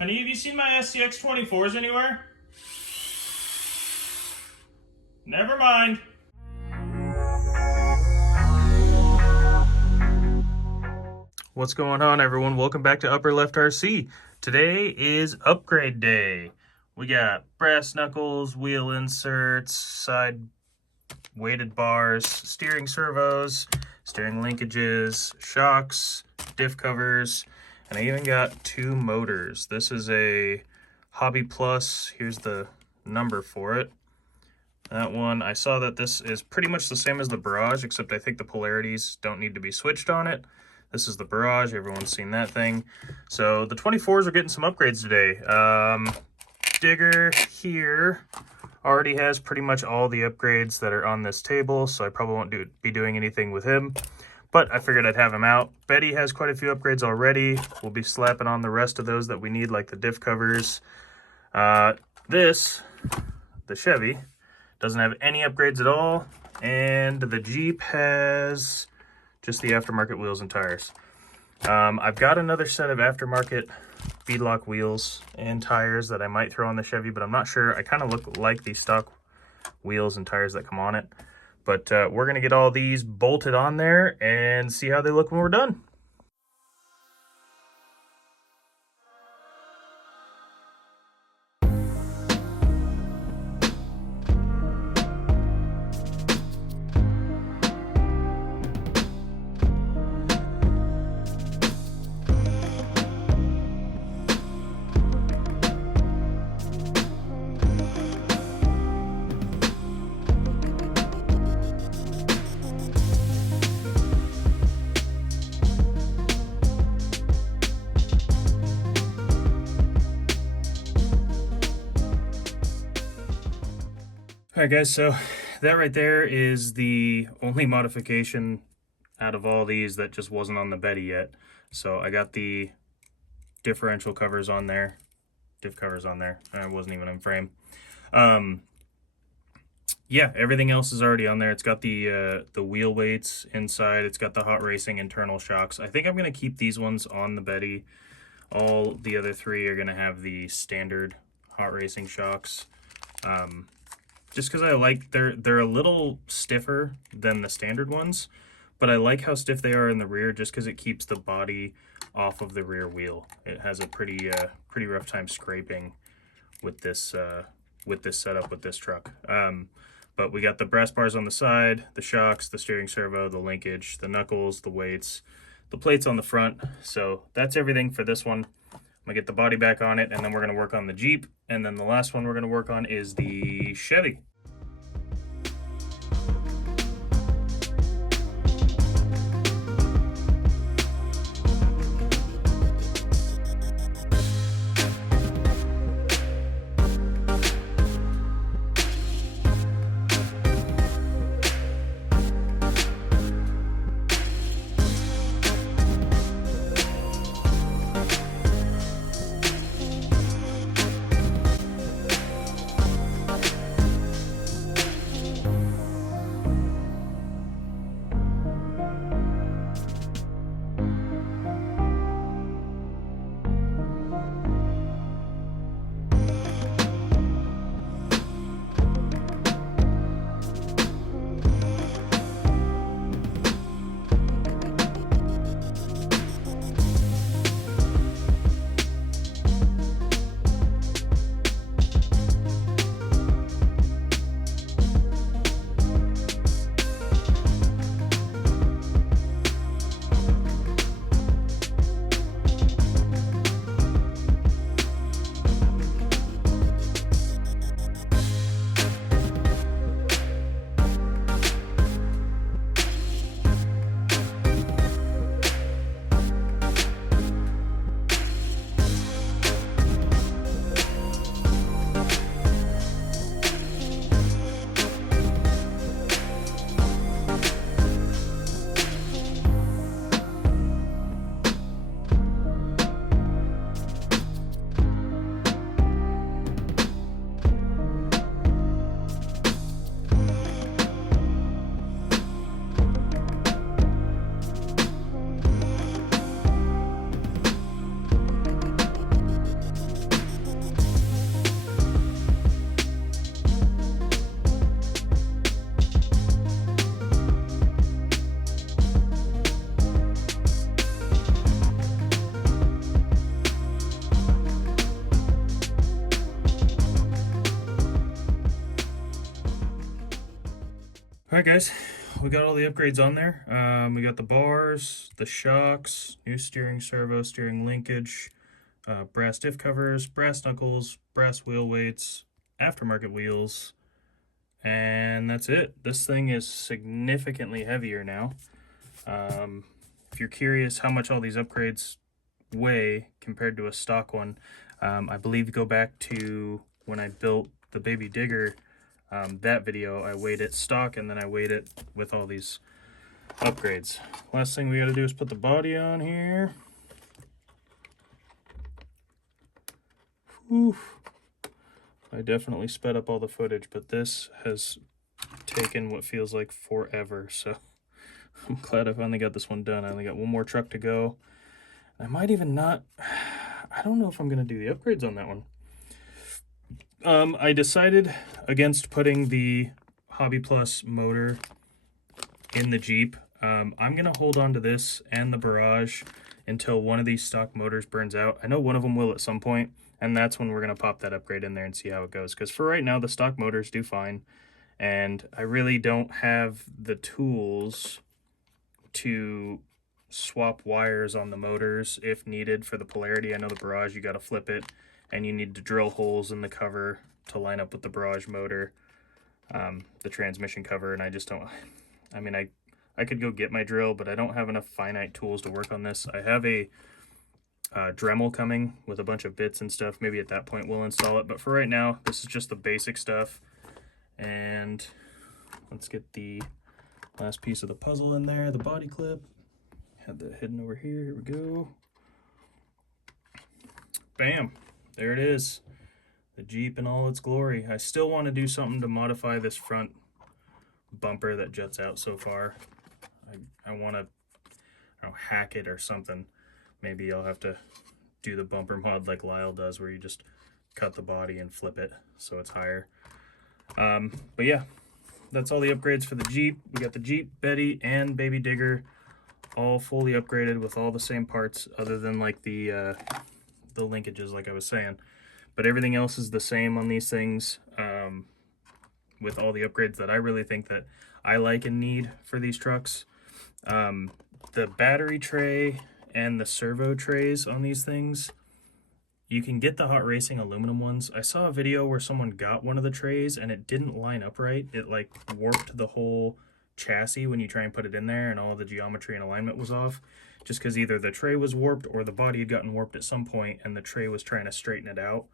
Honey, have you seen my SCX24s anywhere? Never mind. What's going on, everyone? Welcome back to Upper Left RC. Today is upgrade day. We got brass knuckles, wheel inserts, side weighted bars, steering servos, steering linkages, shocks, diff covers, and I even got two motors. This is a Hobby Plus. Here's the number for it. That one, I saw that this is pretty much the same as the Barrage, except I think the polarities don't need to be switched on it. This is the Barrage. Everyone's seen that thing. So the 24s are getting some upgrades today. Digger here already has pretty much all the upgrades that are on this table, so I probably won't be doing anything with him. But I figured I'd have him out. Betty has quite a few upgrades already. We'll be slapping on the rest of those that we need, like the diff covers. The Chevy, doesn't have any upgrades at all. And the Jeep has just the aftermarket wheels and tires. I've got another set of aftermarket beadlock wheels and tires that I might throw on the Chevy, but I'm not sure. I kind of look like the stock wheels and tires that come on it. But we're going to get all these bolted on there and see how they look when we're done. Alright guys, so that right there is the only modification out of all these that just wasn't on the Betty yet. So I got the differential covers on there, diff covers on there. I wasn't even in frame. Yeah, everything else is already on there. It's got the wheel weights inside. It's got the hot racing internal shocks. I think I'm going to keep these ones on the Betty. All the other three are going to have the standard hot racing shocks. Just because I like, they're a little stiffer than the standard ones, but I like how stiff they are in the rear just because it keeps the body off of the rear wheel. It has a pretty rough time scraping with this setup with this truck. But we got the brass bars on the side, the shocks, the steering servo, the linkage, the knuckles, the weights, the plates on the front. So that's everything for this one. I'm gonna get the body back on it, and then we're gonna work on the Jeep, and then the last one we're gonna work on is the Chevy. Alright guys, we got all the upgrades on there. We got the bars, the shocks, new steering servo, steering linkage, brass diff covers, brass knuckles, brass wheel weights, aftermarket wheels, and that's it. This thing is significantly heavier now. If you're curious how much all these upgrades weigh compared to a stock one, I believe go back to when I built the baby digger. That video, I weighed it stock and then I weighed it with all these upgrades. Last thing we got to do is put the body on here. Whew. I definitely sped up all the footage, but this has taken what feels like forever, so I'm glad I finally got this one done. I only got one more truck to go. I might even not, I don't know if I'm going to do the upgrades on that one. I decided against putting the Hobby Plus motor in the Jeep. I'm going to hold on to this and the Barrage until one of these stock motors burns out. I know one of them will at some point, and that's when we're going to pop that upgrade in there and see how it goes. Because for right now, the stock motors do fine, and I really don't have the tools to swap wires on the motors if needed for the polarity. I know the Barrage, you got to flip it, and you need to drill holes in the cover to line up with the Barrage motor, the transmission cover, and I just don't, I mean, I could go get my drill, but I don't have enough finite tools to work on this. I have a Dremel coming with a bunch of bits and stuff. Maybe at that point we'll install it, but for right now, this is just the basic stuff. And let's get the last piece of the puzzle in there, the body clip. Had that hidden over here, here we go. Bam, there it is. The Jeep in all its glory. I still want to do something to modify this front bumper that juts out so far. I want to, I don't know, hack it or something. Maybe I'll have to do the bumper mod like Lyle does, where you just cut the body and flip it so it's higher. But yeah, that's all the upgrades for the Jeep. We got the Jeep, Betty, and Baby Digger all fully upgraded with all the same parts, other than like the linkages, like I was saying. But everything else is the same on these things, with all the upgrades that I really think that I like and need for these trucks. The battery tray and the servo trays on these things, you can get the Hot Racing aluminum ones. I saw a video where someone got one of the trays and it didn't line up right. It like warped the whole chassis when you try and put it in there, and all the geometry and alignment was off, just because either the tray was warped or the body had gotten warped at some point and the tray was trying to straighten it out.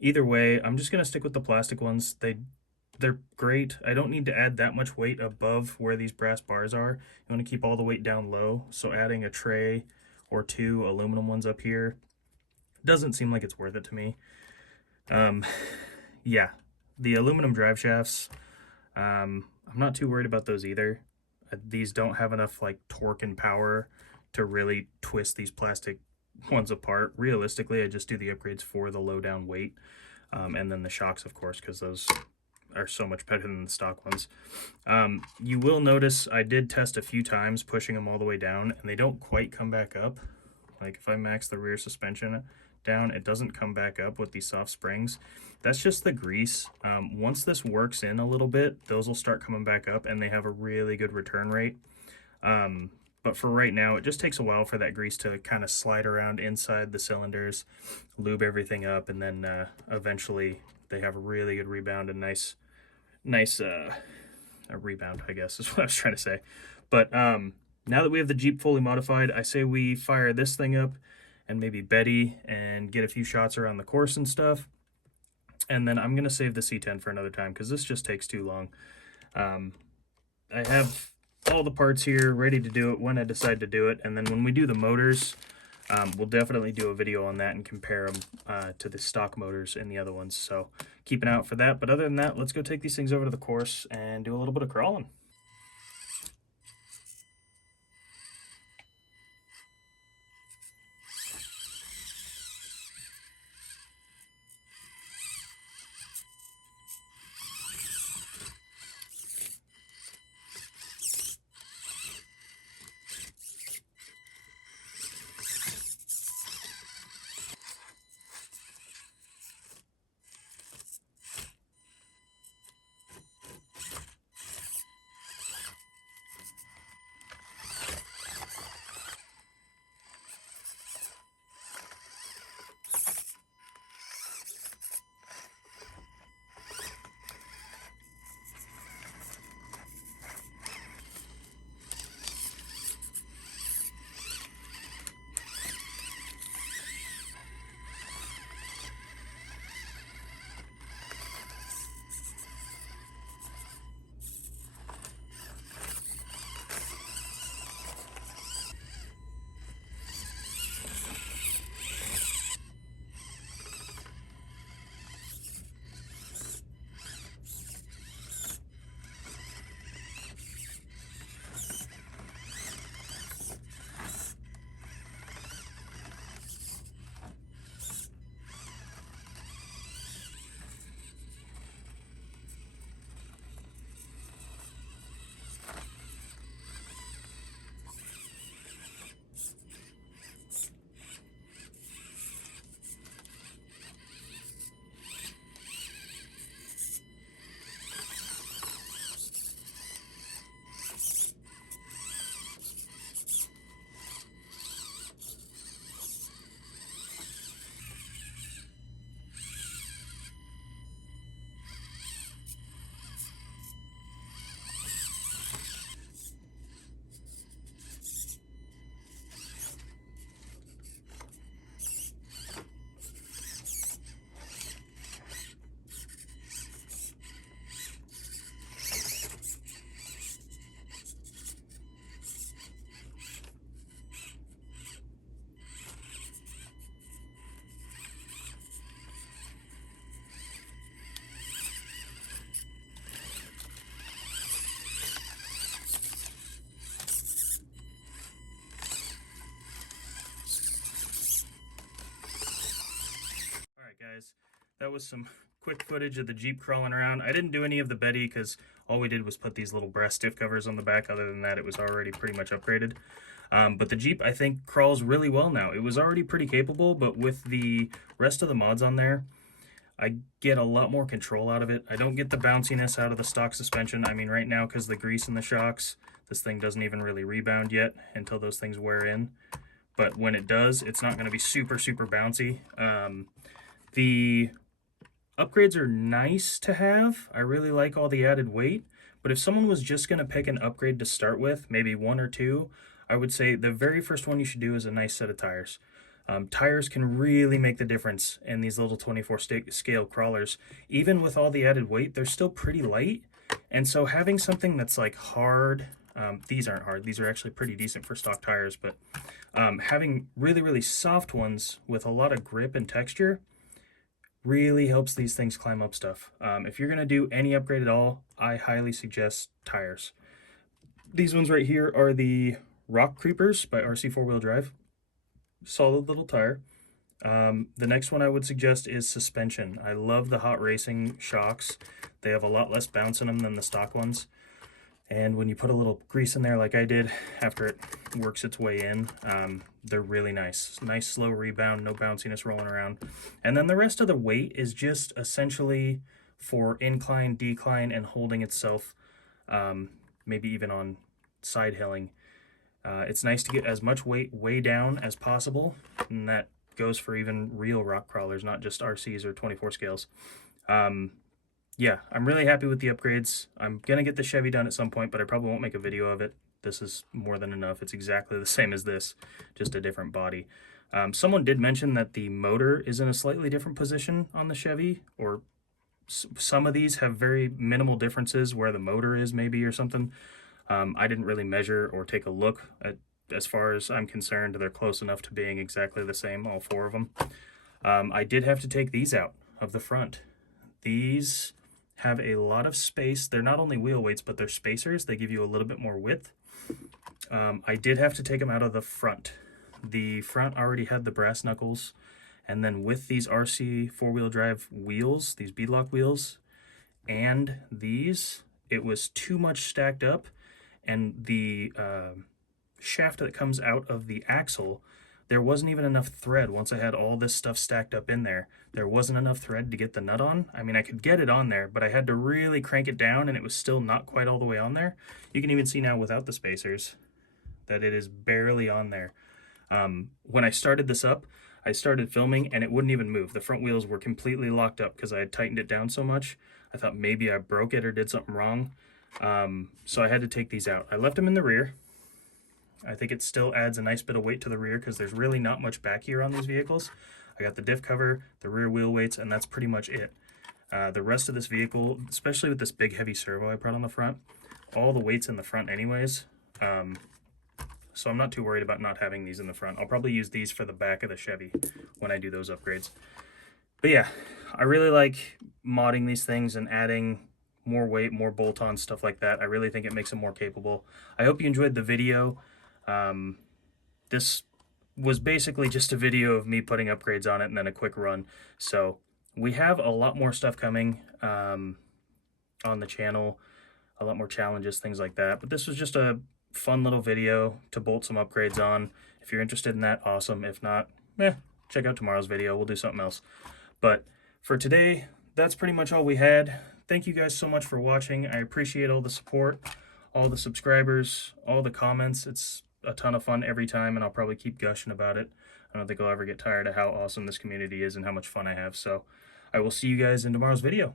Either way, I'm just going to stick with the plastic ones. They're great. I don't need to add that much weight above where these brass bars are. You want to keep all the weight down low, so adding a tray or two aluminum ones up here doesn't seem like it's worth it to me. Yeah, the aluminum drive shafts, I'm not too worried about those either. These don't have enough like torque and power to really twist these plastic ones apart. Realistically, I just do the upgrades for the low down weight, and then the shocks, of course, because those are so much better than the stock ones. You will notice I did test a few times pushing them all the way down, and they don't quite come back up. Like if I max the rear suspension down, it doesn't come back up with these soft springs. That's just the grease. Once this works in a little bit, those will start coming back up, and they have a really good return rate. But for right now, it just takes a while for that grease to kind of slide around inside the cylinders, lube everything up, and then eventually they have a really good rebound and nice a rebound, I guess is what I was trying to say. But now that we have the Jeep fully modified, I say we fire this thing up and maybe Betty and get a few shots around the course and stuff. And then I'm going to save the C10 for another time because this just takes too long. I have all the parts here ready to do it when I decide to do it, and then when we do the motors, we'll definitely do a video on that and compare them to the stock motors in the other ones, so keep an eye out for that. But other than that, let's go take these things over to the course and do a little bit of crawling. guys. That was some quick footage of the Jeep crawling around. I didn't do any of the Betty because all we did was put these little brass stiff covers on the back. Other than that, it was already pretty much upgraded. But the Jeep, I think, crawls really well now. It was already pretty capable, but with the rest of the mods on there, I get a lot more control out of it. I don't get the bounciness out of the stock suspension. I mean, right now, because the grease in the shocks, this thing doesn't even really rebound yet until those things wear in. But when it does, it's not going to be super, super bouncy. The upgrades are nice to have. I really like all the added weight. But if someone was just going to pick an upgrade to start with, maybe one or two, I would say the very first one you should do is a nice set of tires. Tires can really make the difference in these little 24 scale crawlers. Even with all the added weight, they're still pretty light. And so having something that's like hard, these aren't hard, these are actually pretty decent for stock tires, but having really, really soft ones with a lot of grip and texture really helps these things climb up stuff. If you're going to do any upgrade at all, I highly suggest tires. These ones right here are the Rock Creepers by RC 4-Wheel Drive. Solid little tire. The next one I would suggest is suspension. I love the Hot Racing shocks. They have a lot less bounce in them than the stock ones. And when you put a little grease in there like I did after it works its way in, they're really nice. Nice slow rebound, no bounciness rolling around. And then the rest of the weight is just essentially for incline, decline, and holding itself, maybe even on side hilling. It's nice to get as much weight way down as possible, and that goes for even real rock crawlers, not just RCs or 24 scales. Yeah, I'm really happy with the upgrades. I'm going to get the Chevy done at some point, but I probably won't make a video of it. This is more than enough. It's exactly the same as this, just a different body. Someone did mention that the motor is in a slightly different position on the Chevy, or some of these have very minimal differences where the motor is maybe or something. I didn't really measure or take a look at, as far as I'm concerned, they're close enough to being exactly the same, all four of them. I did have to take these out of the front. These have a lot of space. They're not only wheel weights, but they're spacers. They give you a little bit more width. I did have to take them out of the front. The front already had the brass knuckles, and then with these RC 4-wheel drive wheels, these beadlock wheels, and these, it was too much stacked up, and the shaft that comes out of the axle, there wasn't even enough thread. Once I had all this stuff stacked up in there, there wasn't enough thread to get the nut on. I mean, I could get it on there, but I had to really crank it down, and it was still not quite all the way on there. You can even see now without the spacers that it is barely on there. When I started this up, I started filming, and it wouldn't even move. The front wheels were completely locked up because I had tightened it down so much. I thought maybe I broke it or did something wrong. So I had to take these out. I left them in the rear. I think it still adds a nice bit of weight to the rear because there's really not much back here on these vehicles. I got the diff cover, the rear wheel weights, and that's pretty much it. The rest of this vehicle, especially with this big heavy servo I brought on the front, all the weight's in the front anyways. So I'm not too worried about not having these in the front. I'll probably use these for the back of the Chevy when I do those upgrades. But yeah, I really like modding these things and adding more weight, more bolt-on, stuff like that. I really think it makes them more capable. I hope you enjoyed the video. This was basically just a video of me putting upgrades on it and then a quick run. So we have a lot more stuff coming on the channel, a lot more challenges, things like that. But this was just a fun little video to bolt some upgrades on. If you're interested in that, awesome. If not, check out tomorrow's video. We'll do something else. But for today, that's pretty much all we had. Thank you guys so much for watching. I appreciate all the support, all the subscribers, all the comments. It's a ton of fun every time, and I'll probably keep gushing about it. I don't think I'll ever get tired of how awesome this community is and how much fun I have. So I will see you guys in tomorrow's video.